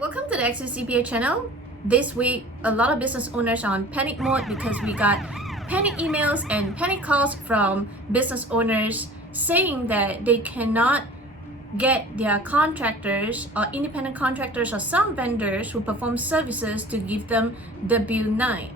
welcome to the XCPA channel. This week, a lot of business owners are on panic mode because we got panic emails and panic calls from business owners saying that they cannot get their contractors or independent contractors or some vendors who perform services to give them W-9.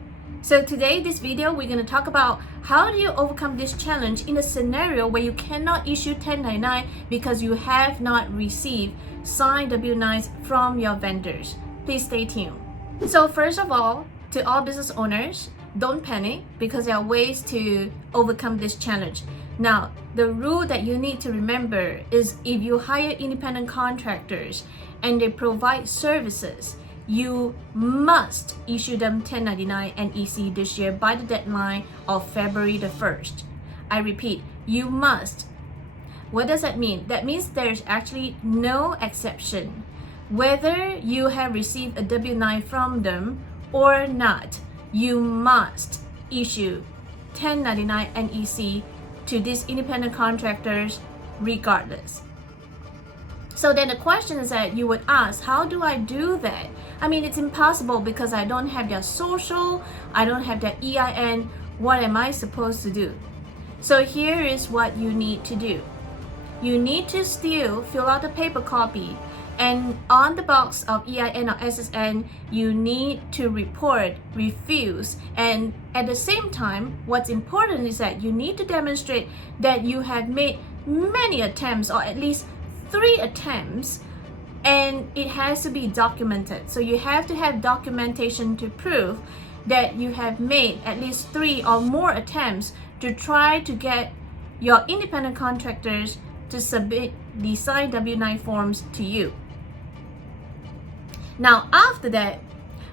So today, this video, we're going to talk about how do you overcome this challenge in a scenario where you cannot issue 1099 because you have not received signed W-9s from your vendors. Please stay tuned. So first of all, to all business owners, don't panic because there are ways to overcome this challenge. Now, the rule that you need to remember is if you hire independent contractors and they provide services, you must issue them 1099 and EC this year by the deadline of February the 1st. I repeat, you must. What does that mean? That means there's actually no exception. Whether you have received a W-9 from them or not, you must issue 1099 and EC to these independent contractors regardless. So then the question is that you would ask, how do I do that? I mean, it's impossible because I don't have their social, I don't have their EIN. What am I supposed to do? So here is what you need to do. You need to still fill out the paper copy, and on the box of EIN or SSN, you need to report refuse. And at the same time, what's important is that you need to demonstrate that you have made many attempts, or at least 3 attempts, and it has to be documented. So you have to have documentation to prove that you have made at least 3 or more attempts to try to get your independent contractors to submit the signed W-9 forms to you. Now, after that,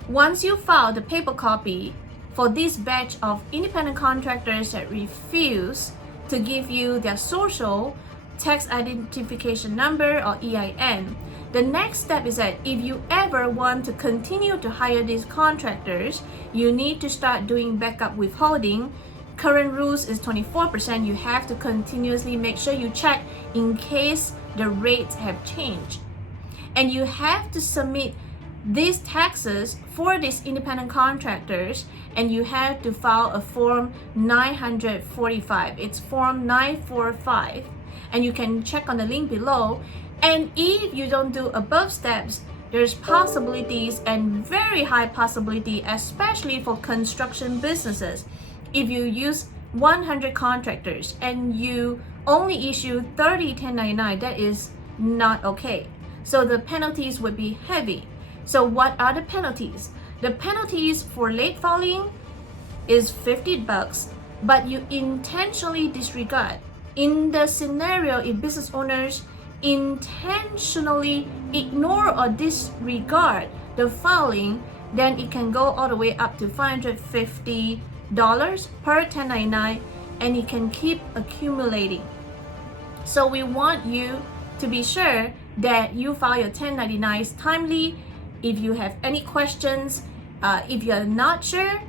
once you file the paper copy for this batch of independent contractors that refuse to give you their social, tax identification number, or EIN, the next step is that if you ever want to continue to hire these contractors, you need to start doing backup withholding. Current rules is 24%. You have to continuously make sure you check in case the rates have changed. And you have to submit these taxes for these independent contractors, and you have to file a form 945. It's form 945, and you can check on the link below. And if you don't do above steps, there's possibilities, and very high possibility, especially for construction businesses. If you use 100 contractors and you only issue 30 1099, that is not okay. So the penalties would be heavy. So what are the penalties? The penalties for late filing is $50, but you intentionally disregard. In the scenario, if business owners intentionally ignore or disregard the filing, then it can go all the way up to $550 per 1099, and it can keep accumulating. So we want you to be sure that you file your 1099s timely. If you have any questions, if you're not sure,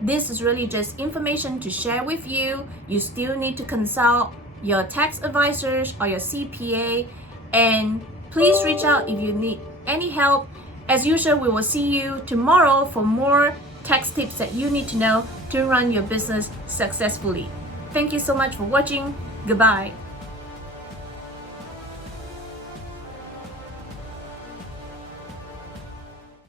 this is really just information to share with you. You still need to consult your tax advisors or your CPA, and please reach out if you need any help. As usual, we will see you tomorrow for more tax tips that you need to know to run your business successfully. Thank you so much for watching. Goodbye.